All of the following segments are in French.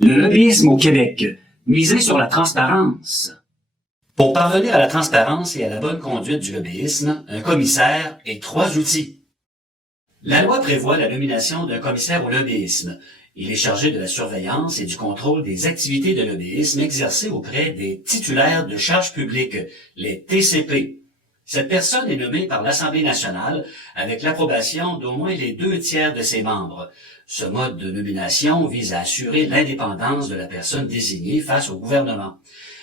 Le lobbyisme au Québec, miser sur la transparence. Pour parvenir à la transparence et à la bonne conduite du lobbyisme, un commissaire et 3 outils. La loi prévoit la nomination d'un commissaire au lobbyisme. Il est chargé de la surveillance et du contrôle des activités de lobbyisme exercées auprès des titulaires de charges publiques, les TCP. Cette personne est nommée par l'Assemblée nationale avec l'approbation d'au moins les 2/3 de ses membres. Ce mode de nomination vise à assurer l'indépendance de la personne désignée face au gouvernement.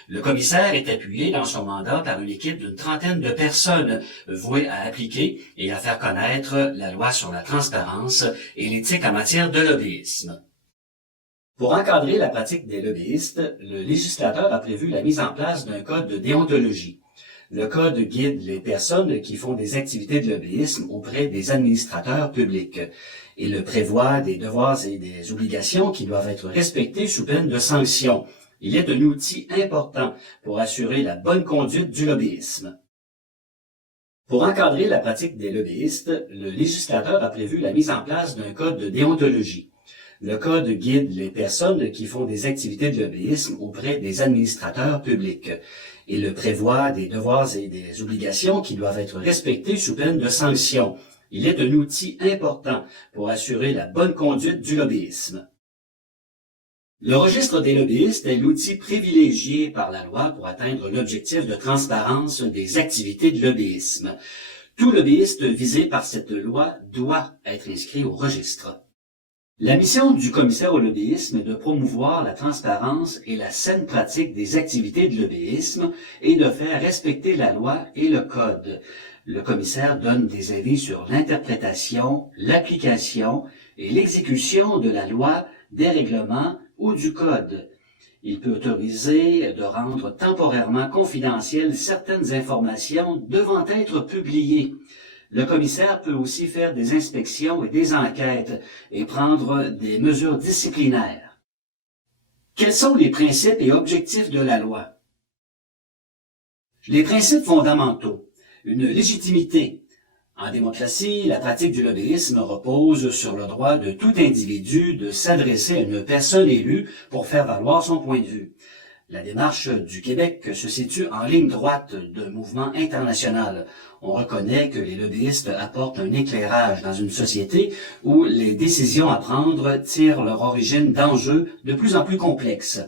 Le commissaire est appuyé dans son mandat par une équipe d'une 30aine de personnes vouées à appliquer et à faire connaître la loi sur la transparence et l'éthique en matière de lobbyisme. Pour encadrer la pratique des lobbyistes, le législateur a prévu la mise en place d'un code de déontologie. Le code guide les personnes qui font des activités de lobbyisme auprès des administrateurs publics. Il prévoit des devoirs et des obligations qui doivent être respectés sous peine de sanctions. Il est un outil important pour assurer la bonne conduite du lobbyisme. Pour encadrer la pratique des lobbyistes, le législateur a prévu la mise en place d'un code de déontologie. Le code guide les personnes qui font des activités de lobbyisme auprès des administrateurs publics. Il prévoit des devoirs et des obligations qui doivent être respectés sous peine de sanctions. Il est un outil important pour assurer la bonne conduite du lobbyisme. Le registre des lobbyistes est l'outil privilégié par la loi pour atteindre l'objectif de transparence des activités de lobbyisme. Tout lobbyiste visé par cette loi doit être inscrit au registre. La mission du commissaire au lobbyisme est de promouvoir la transparence et la saine pratique des activités de lobbyisme et de faire respecter la loi et le code. Le commissaire donne des avis sur l'interprétation, l'application et l'exécution de la loi, des règlements ou du code. Il peut autoriser de rendre temporairement confidentielles certaines informations devant être publiées. Le commissaire peut aussi faire des inspections et des enquêtes et prendre des mesures disciplinaires. Quels sont les principes et objectifs de la loi? Les principes fondamentaux. Une légitimité. En démocratie, la pratique du lobbyisme repose sur le droit de tout individu de s'adresser à une personne élue pour faire valoir son point de vue. La démarche du Québec se situe en ligne droite d'un mouvement international. On reconnaît que les lobbyistes apportent un éclairage dans une société où les décisions à prendre tirent leur origine d'enjeux de plus en plus complexes.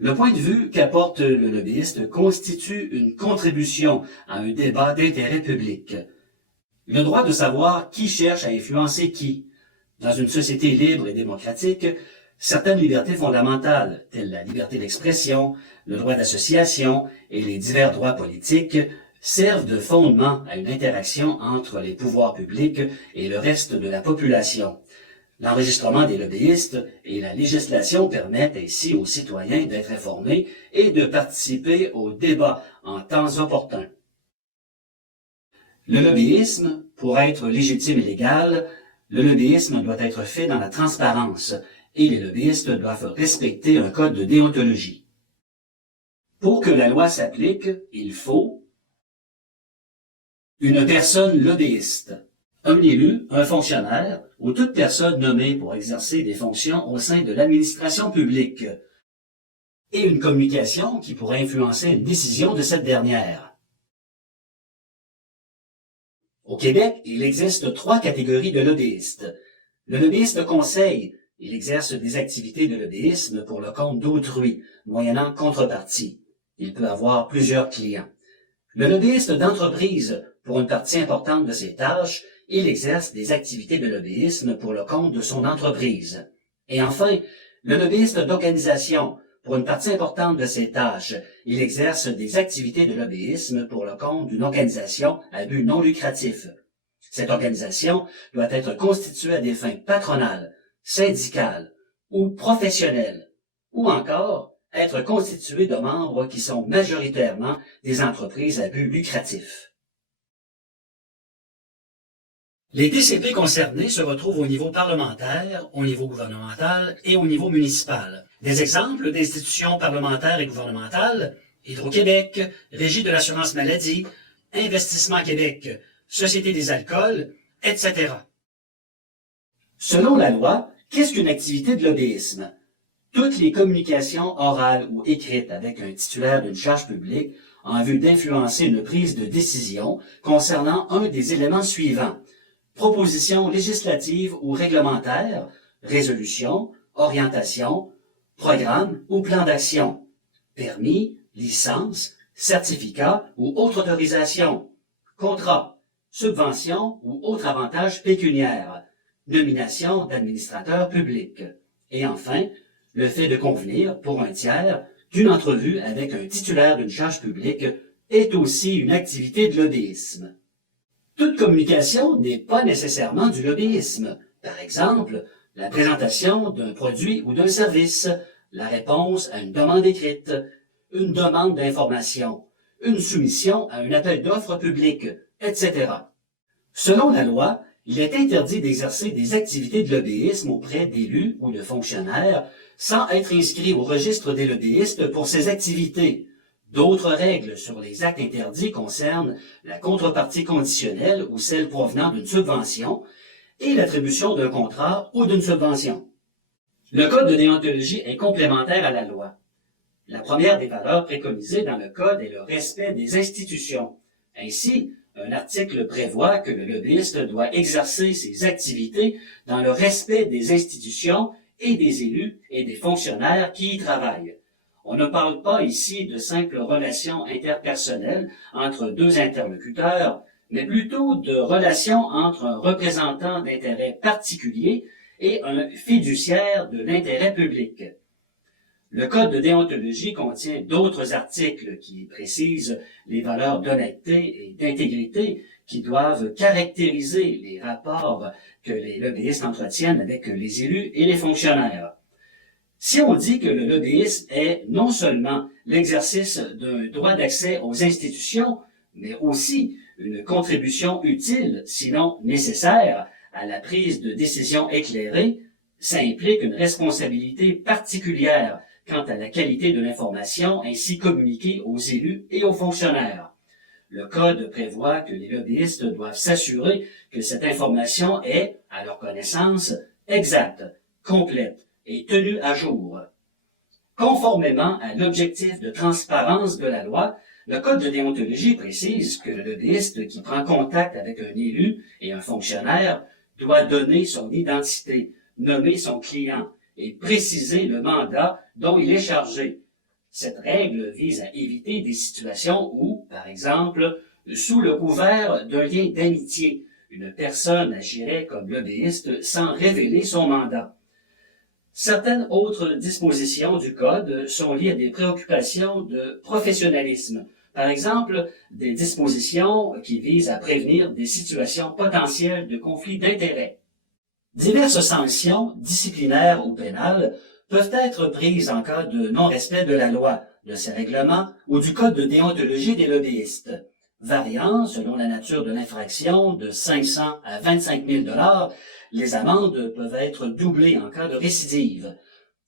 Le point de vue qu'apporte le lobbyiste constitue une contribution à un débat d'intérêt public. Le droit de savoir qui cherche à influencer qui. Dans une société libre et démocratique, certaines libertés fondamentales, telles la liberté d'expression, le droit d'association et les divers droits politiques, servent de fondement à une interaction entre les pouvoirs publics et le reste de la population. L'enregistrement des lobbyistes et la législation permettent ainsi aux citoyens d'être informés et de participer au débat en temps opportun. Le lobbyisme, pour être légitime et légal, le lobbyisme doit être fait dans la transparence et les lobbyistes doivent respecter un code de déontologie. Pour que la loi s'applique, il faut une personne lobbyiste, un élu, un fonctionnaire ou toute personne nommée pour exercer des fonctions au sein de l'administration publique et une communication qui pourrait influencer une décision de cette dernière. Au Québec, il existe 3 catégories de lobbyistes. Le lobbyiste conseil, il exerce des activités de lobbyisme pour le compte d'autrui, moyennant contrepartie. Il peut avoir plusieurs clients. Le lobbyiste d'entreprise, pour une partie importante de ses tâches, il exerce des activités de lobbyisme pour le compte de son entreprise. Et enfin, le lobbyiste d'organisation, pour une partie importante de ses tâches, il exerce des activités de lobbyisme pour le compte d'une organisation à but non lucratif. Cette organisation doit être constituée à des fins patronales, syndicales ou professionnelles, ou encore être constituée de membres qui sont majoritairement des entreprises à but lucratif. Les TCP concernés se retrouvent au niveau parlementaire, au niveau gouvernemental et au niveau municipal. Des exemples d'institutions parlementaires et gouvernementales: Hydro-Québec, Régie de l'assurance maladie, Investissement Québec, Société des alcools, etc. Selon la loi, qu'est-ce qu'une activité de lobbyisme? Toutes les communications orales ou écrites avec un titulaire d'une charge publique en vue d'influencer une prise de décision concernant un des éléments suivants: propositions législatives ou réglementaires, résolutions, orientations, programmes ou plans d'action, permis, licences, certificats ou autre autorisation, contrat, subvention ou autre avantage pécuniaire, nomination d'administrateur public. Et enfin, le fait de convenir pour un tiers qu'une entrevue avec un titulaire d'une charge publique est aussi une activité de lobbyisme. Toute communication n'est pas nécessairement du lobbyisme. Par exemple, la présentation d'un produit ou d'un service, la réponse à une demande écrite, une demande d'information, une soumission à un appel d'offres public, etc. Selon la loi, il est interdit d'exercer des activités de lobbyisme auprès d'élus ou de fonctionnaires sans être inscrit au registre des lobbyistes pour ces activités. D'autres règles sur les actes interdits concernent la contrepartie conditionnelle ou celle provenant d'une subvention et l'attribution d'un contrat ou d'une subvention. Le Code de déontologie est complémentaire à la loi. La première des valeurs préconisées dans le Code est le respect des institutions. Ainsi, un article prévoit que le lobbyiste doit exercer ses activités dans le respect des institutions et des élus et des fonctionnaires qui y travaillent. On ne parle pas ici de simples relations interpersonnelles entre deux interlocuteurs, mais plutôt de relations entre un représentant d'intérêt particulier et un fiduciaire de l'intérêt public. Le Code de déontologie contient d'autres articles qui précisent les valeurs d'honnêteté et d'intégrité qui doivent caractériser les rapports que les lobbyistes entretiennent avec les élus et les fonctionnaires. Si on dit que le lobbyisme est non seulement l'exercice d'un droit d'accès aux institutions, mais aussi une contribution utile, sinon nécessaire, à la prise de décision éclairée, ça implique une responsabilité particulière quant à la qualité de l'information ainsi communiquée aux élus et aux fonctionnaires. Le Code prévoit que les lobbyistes doivent s'assurer que cette information est, à leur connaissance, exacte, complète et tenue à jour. Conformément à l'objectif de transparence de la loi, le Code de déontologie précise que le lobbyiste qui prend contact avec un élu et un fonctionnaire doit donner son identité, nommer son client et préciser le mandat dont il est chargé. Cette règle vise à éviter des situations où, par exemple, sous le couvert d'un lien d'amitié, une personne agirait comme lobbyiste sans révéler son mandat. Certaines autres dispositions du Code sont liées à des préoccupations de professionnalisme. Par exemple, des dispositions qui visent à prévenir des situations potentielles de conflit d'intérêts. Diverses sanctions, disciplinaires ou pénales, peuvent être prises en cas de non-respect de la loi, de ses règlements ou du Code de déontologie des lobbyistes, variant, selon la nature de l'infraction, de 500 à 25 000 $. Les amendes peuvent être doublées en cas de récidive.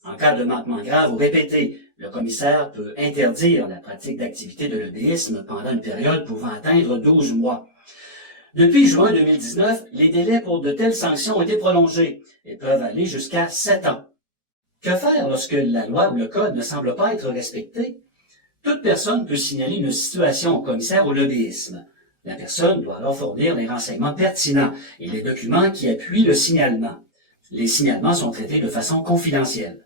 En cas de manquement grave ou répété, le commissaire peut interdire la pratique d'activités de lobbyisme pendant une période pouvant atteindre 12 mois. Depuis juin 2019, les délais pour de telles sanctions ont été prolongés et peuvent aller jusqu'à 7 ans. Que faire lorsque la loi ou le Code ne semble pas être respecté? Toute personne peut signaler une situation au commissaire au lobbyisme. La personne doit alors fournir les renseignements pertinents et les documents qui appuient le signalement. Les signalements sont traités de façon confidentielle.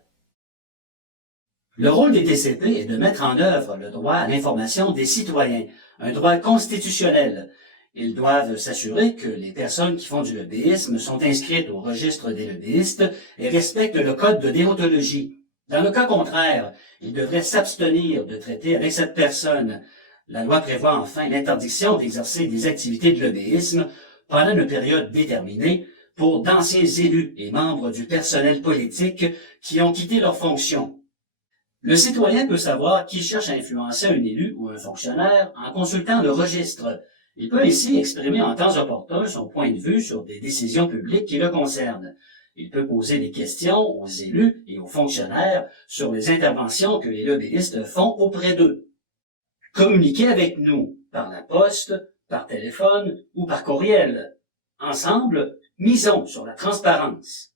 Le rôle des TCP est de mettre en œuvre le droit à l'information des citoyens, un droit constitutionnel. Ils doivent s'assurer que les personnes qui font du lobbyisme sont inscrites au registre des lobbyistes et respectent le Code de déontologie. Dans le cas contraire, ils devraient s'abstenir de traiter avec cette personne. La loi prévoit enfin l'interdiction d'exercer des activités de lobbyisme pendant une période déterminée pour d'anciens élus et membres du personnel politique qui ont quitté leurs fonctions. Le citoyen peut savoir qui cherche à influencer un élu ou un fonctionnaire en consultant le registre. Il peut ainsi exprimer en temps opportun son point de vue sur des décisions publiques qui le concernent. Il peut poser des questions aux élus et aux fonctionnaires sur les interventions que les lobbyistes font auprès d'eux. Communiquez avec nous par la poste, par téléphone ou par courriel. Ensemble, misons sur la transparence.